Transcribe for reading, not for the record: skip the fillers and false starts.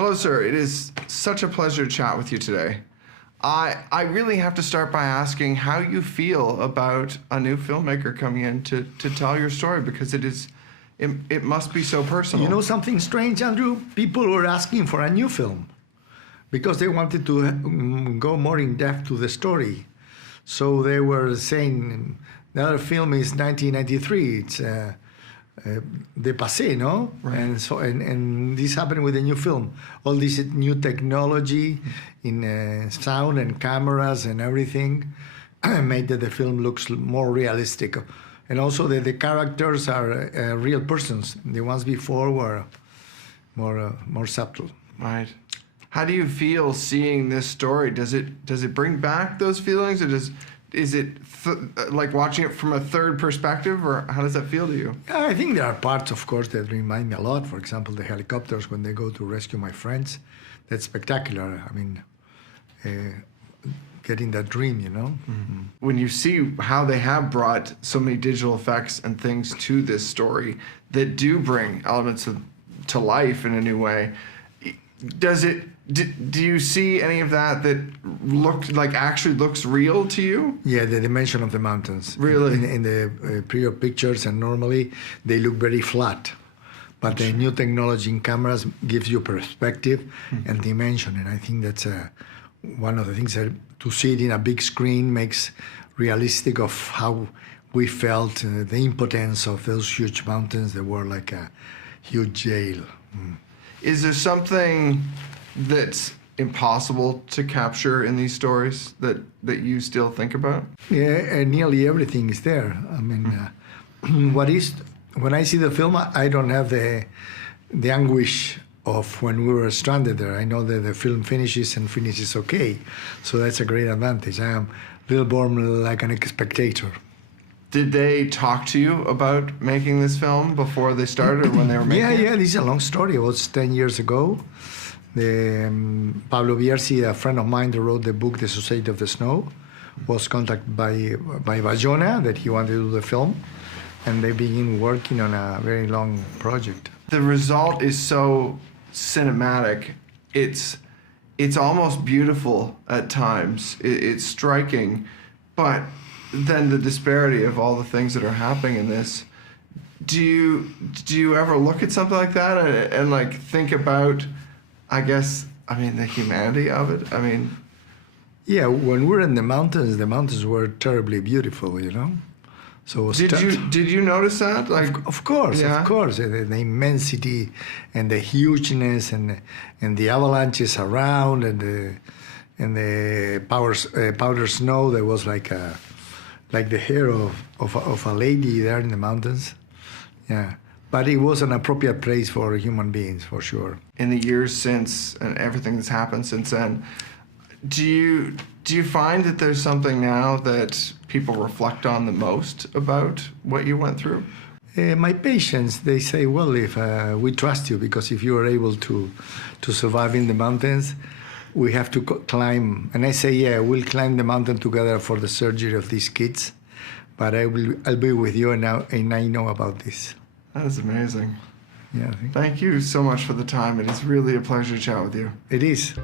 Hello, sir. It is such a pleasure to chat with you today. I really have to start by asking how you feel about a new filmmaker coming in to tell your story, because it must be so personal. You know something strange, Andrew? People were asking for a new film because they wanted to go more in depth to the story. So they were saying the other film is 1993. It's dépassé, no? Right. And this happened with a new film. All this new technology in sound and cameras and everything made that the film looks more realistic. And also the characters are real persons. The ones before were more subtle. Right. How do you feel seeing this story? Does it bring back those feelings, or is it like watching it from a third perspective, or how does that feel to you? Yeah, I think there are parts, of course, that remind me a lot. For example, the helicopters when they go to rescue my friends. That's spectacular. I mean, getting that dream, you know? Mm-hmm. When you see how they have brought so many digital effects and things to this story that do bring elements to life in a new way, do you see any of that actually looks real to you? Yeah, the dimension of the mountains. Really? In the prior pictures, and normally they look very flat. But the new technology in cameras gives you perspective and dimension. And I think that's one of the things that to see it in a big screen makes realistic of how we felt the impotence of those huge mountains that were like a huge jail. Is there something that's impossible to capture in these stories that you still think about? Yeah, nearly everything is there. I mean, when I see the film, I don't have the anguish of when we were stranded there. I know that the film finishes okay, so that's a great advantage. I am a little born like an spectator. Did they talk to you about making this film before they started, or when they were making it? Yeah, this is a long story. It was 10 years ago. Pablo Bierzi, a friend of mine that wrote the book The Society of the Snow, was contacted by Bayona that he wanted to do the film, and they began working on a very long project. The result is so cinematic. It's almost beautiful at times. It's striking, but then the disparity of all the things that are happening in this. Do you ever look at something like that and like think about, I guess, the humanity of it? Yeah, when we're in the mountains were terribly beautiful, you know. So did you notice that? Like, of course, yeah. Of course, the immensity and the hugeness and the avalanches around and the powder snow that was like the hair of a lady there in the mountains. Yeah. But it was an appropriate place for human beings, for sure. In the years since, and everything that's happened since then, do you find that there's something now that people reflect on the most about what you went through? My patients, they say, well, if we trust you, because if you are able to survive in the mountains, we have to climb. And I say, yeah, we'll climb the mountain together for the surgery of these kids, but I'll be with you, and I know about this. That is amazing. Yeah. Thank you so much for the time. It is really a pleasure to chat with you. It is.